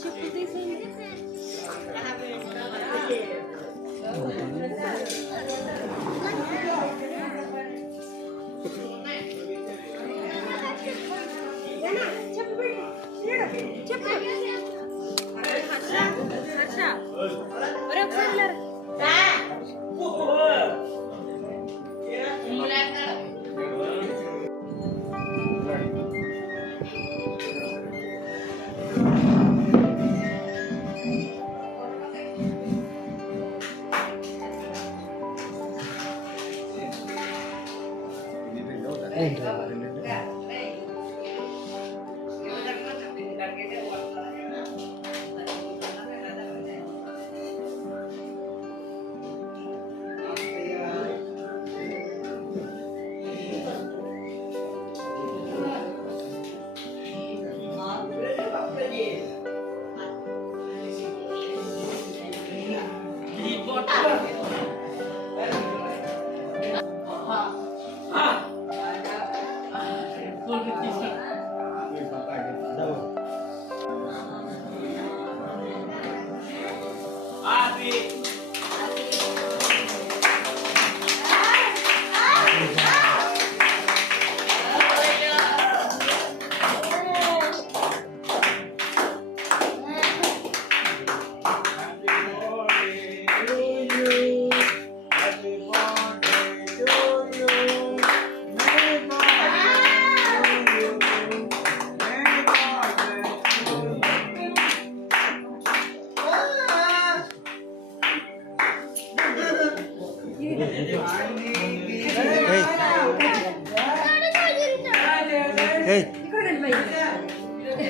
చెప్పు తీసేయండి.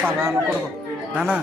పలానా కొడుకు నానా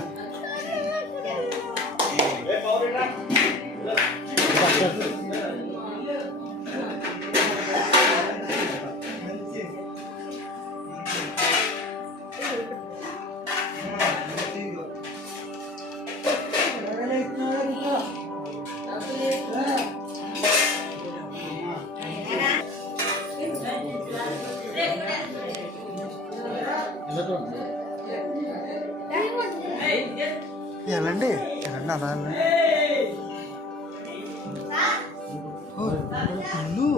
ఎలాండి ఎలాండి అలా ఇల్లు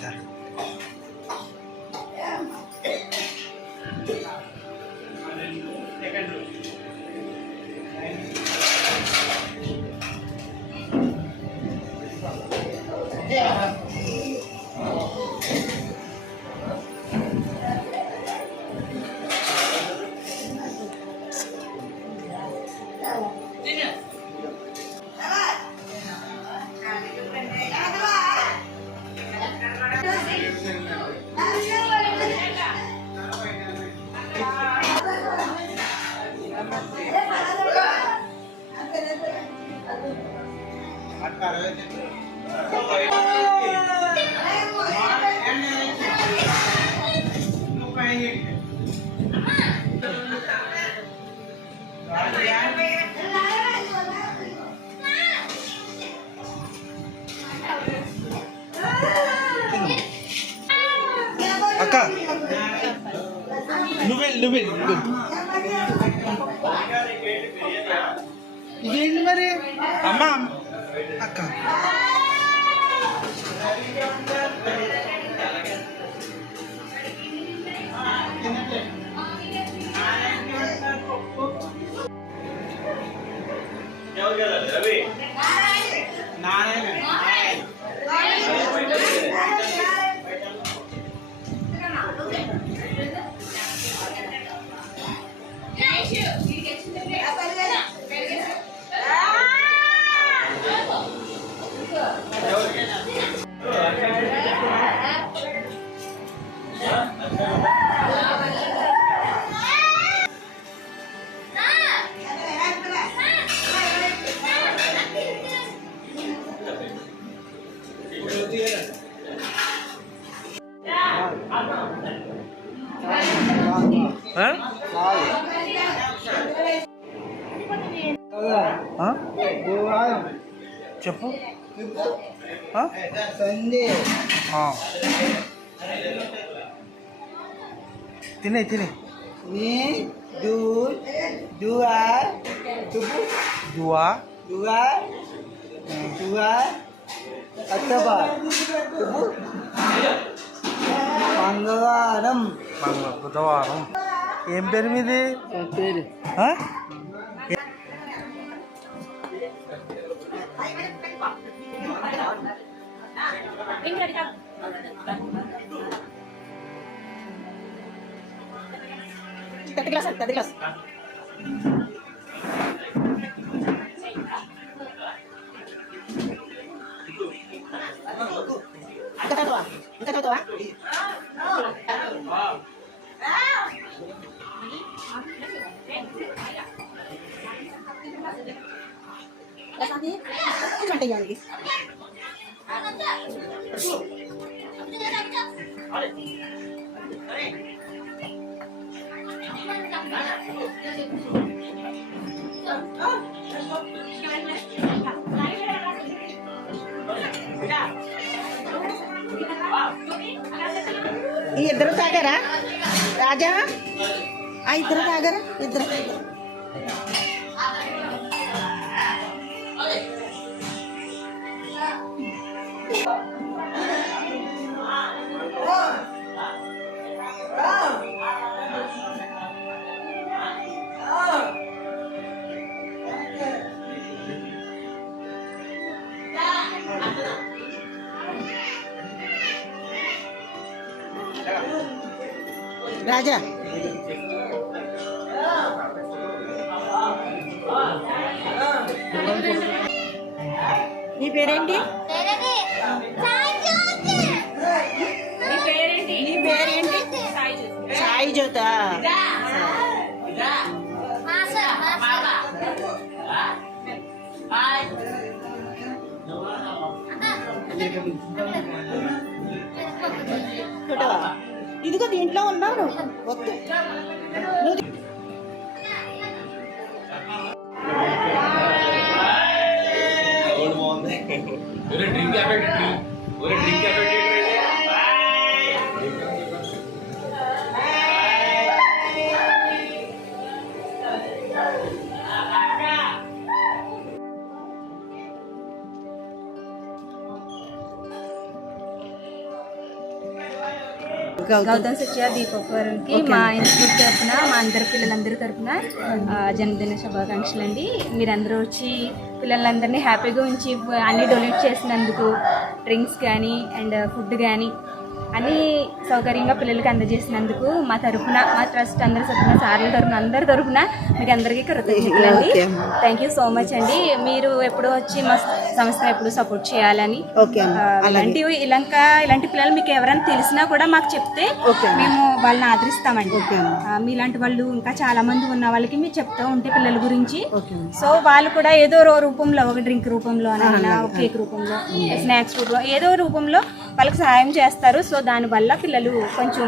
సార్ అక్క నువ్వే ఇదేంటి మరి అమ్మ అక్క చెప్పు తినే మంగళవారం బుధవారం. ఏం పేరు మీది? పేరు tadi kelas. Kita tahu ah. Kelas nanti, cuma tanya lagi. ఇద్దరు తాగారా రాజా? ఇద్దరు తాగారా? ఇద్దరు రాజా నీ పేరేంటి? నీ పేరేంటి? సాయి జ్యోత. ఇదిగో దీంట్లో ఉన్నావు వద్దు గౌతమ్ సత్య దీపోకవరంకి మా ఇన్స్టిట్యూట్ తరఫున మా అందరి పిల్లలందరి తరఫున జన్మదిన శుభాకాంక్షలు అండి. మీరందరూ వచ్చి పిల్లలందరినీ హ్యాపీగా ఉంచి అన్నీ డొనేట్ చేసినందుకు డ్రింక్స్ కానీ అండ్ ఫుడ్ కానీ అన్నీ సౌకర్యంగా పిల్లలకి అందజేసినందుకు మా తరఫున మా ట్రస్ట్ అందరి తరఫున సార్ల తరఫున అందరి తరఫున మీకు అందరికీ కృతజ్ఞతలండి. థ్యాంక్ యూ సో మచ్ అండి. మీరు ఎప్పుడు వచ్చి మా సంస్థను ఎప్పుడు సపోర్ట్ చేయాలని ఇలాంటి పిల్లలు మీకు ఎవరైనా తెలిసినా కూడా మాకు చెప్తే మేము వాళ్ళని ఆదరిస్తామండి. మీలాంటి వాళ్ళు ఇంకా చాలా మంది ఉన్న వాళ్ళకి మీరు చెప్తూ ఉంటే పిల్లల గురించి సో వాళ్ళు కూడా ఏదో రూపంలో ఒక డ్రింక్ రూపంలో అయినా ఒక కేక్ రూపంలో స్నాక్స్ రూపంలో ఏదో రూపంలో వాళ్ళకి సహాయం చేస్తారు. సో దానివల్ల పిల్లలు కొంచెం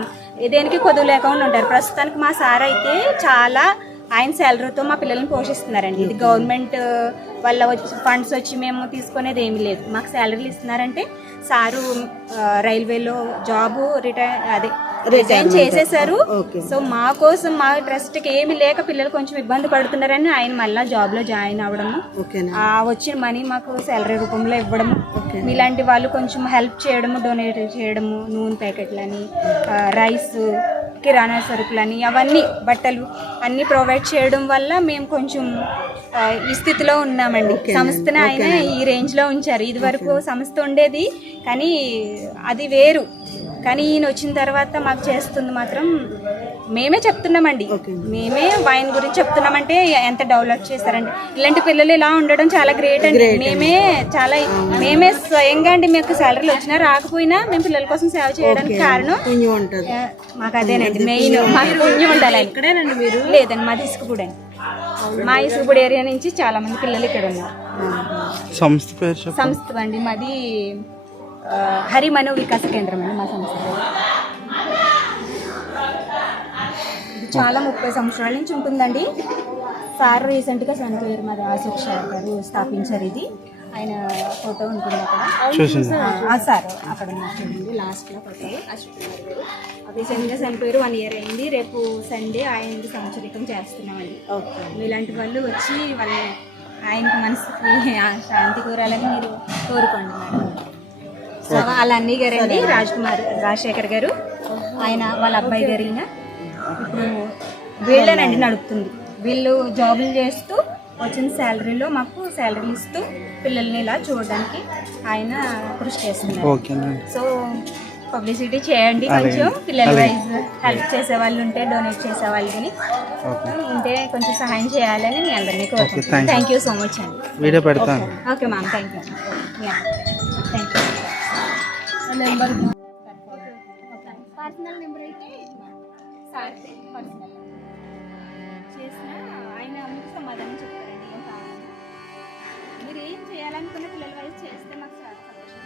దేనికి కొదువు లేకుండా ఉంటారు. ప్రస్తుతానికి మా సార్ అయితే చాలా ఆయన శాలరీతో మా పిల్లల్ని పోషిస్తున్నారండి. ఇది గవర్నమెంట్ వల్ల ఫండ్స్ వచ్చి మేము తీసుకునేది ఏమీ లేదు. మాకు శాలరీలు ఇస్తున్నారంటే సారు రైల్వేలో జాబు రిజైన్ చేసేసారు. సో మా కోసం మా ట్రస్ట్కి ఏమి లేక పిల్లలు కొంచెం ఇబ్బంది పడుతున్నారని ఆయన మళ్ళీ జాబ్లో జాయిన్ అవ్వడము వచ్చిన మనీ మాకు శాలరీ రూపంలో ఇవ్వడము ఇలాంటి వాళ్ళు కొంచెం హెల్ప్ చేయడము డొనేట్ చేయడము నూనె ప్యాకెట్లని రైస్ కిరాణా సరుకులని అవన్నీ బట్టలు అన్నీ ప్రొవైడ్ చేయడం వల్ల మేము కొంచెం ఈ స్థితిలో ఉన్నామండి. సంస్థను ఆయన ఈ రేంజ్లో ఉంచారు. ఇది వరకు సంస్థ ఉండేది కానీ అది వేరు. కానీ ఈయన వచ్చిన తర్వాత మాకు చేస్తుంది మాత్రం మేమే చెప్తున్నామండి. మేమే ఆయన గురించి చెప్తున్నామంటే ఎంత డెవలప్ చేస్తారండి. ఇలాంటి పిల్లలు ఇలా ఉండడం చాలా గ్రేట్ అండి. మేమే స్వయంగా అండి మీకు శాలరీలు వచ్చినా రాకపోయినా మేము పిల్లల కోసం సేవ చేయడానికి కారణం మాకు అదేనండి మెయిన్. మాకు పుణ్యం ఉండాలి. ఇక్కడేనండి మీరు లేదండి మాది ఇసుకపూడి అండి. మా ఇసుకపూడి ఏరియా నుంచి చాలా మంది పిల్లలు ఇక్కడ ఉన్నారు. సంస్థ అండి మాది హరిమను వికాస కేంద్రం అండి మా సంస్థ. చాలా 30 సంవత్సరాల నుంచి ఉంటుందండి. సార్ రీసెంట్గా చనిపోయారు. మాది అశోక్ సార్ గారు స్థాపించారు. ఇది ఆయన ఫోటో ఉంటుంది అక్కడ. సార్ అక్కడ చూడండి లాస్ట్లో ఫోటో. రీసెంట్గా చనిపోయారు. 1 year అయింది. రేపు సండే ఆయన సంవత్సరికం చేస్తున్నామండి. ఇలాంటి వాళ్ళు వచ్చి ఆయనకి మనసుకి శాంతి కోరాలని మీరు కోరుకోండి మేడం. సో వాళ్ళ అన్నయ్య గారండి రాజశేఖర్ గారు, ఆయన వాళ్ళ అబ్బాయి గారు. ఇప్పుడు వీళ్ళేనండి నడుపుతుంది. వీళ్ళు జాబులు చేస్తూ వచ్చిన శాలరీలో మాకు శాలరీలు ఇస్తూ పిల్లల్ని ఇలా చూడడానికి ఆయన కృషి చేస్తున్నారు. సో పబ్లిసిటీ చేయండి కొంచెం. పిల్లల వైజ్ హెల్ప్ చేసే వాళ్ళు ఉంటే డొనేట్ చేసే వాళ్ళు కానీ ఉంటే కొంచెం సహాయం చేయాలని మీ అందరినీ కోరుకుంటున్నాను. థ్యాంక్ యూ సో మచ్ అండి. Okay ma'am thank you. Thank you. Personal number అయితే సార్ పర్సనల్ చేసిన ఆయన మీకు సమాధానం చెప్తారండి. ఏం కావాలన్నా మీరు ఏం చేయాలనుకున్న పిల్లల వైజ్ చేస్తే మాకు చాలా సంతోషం.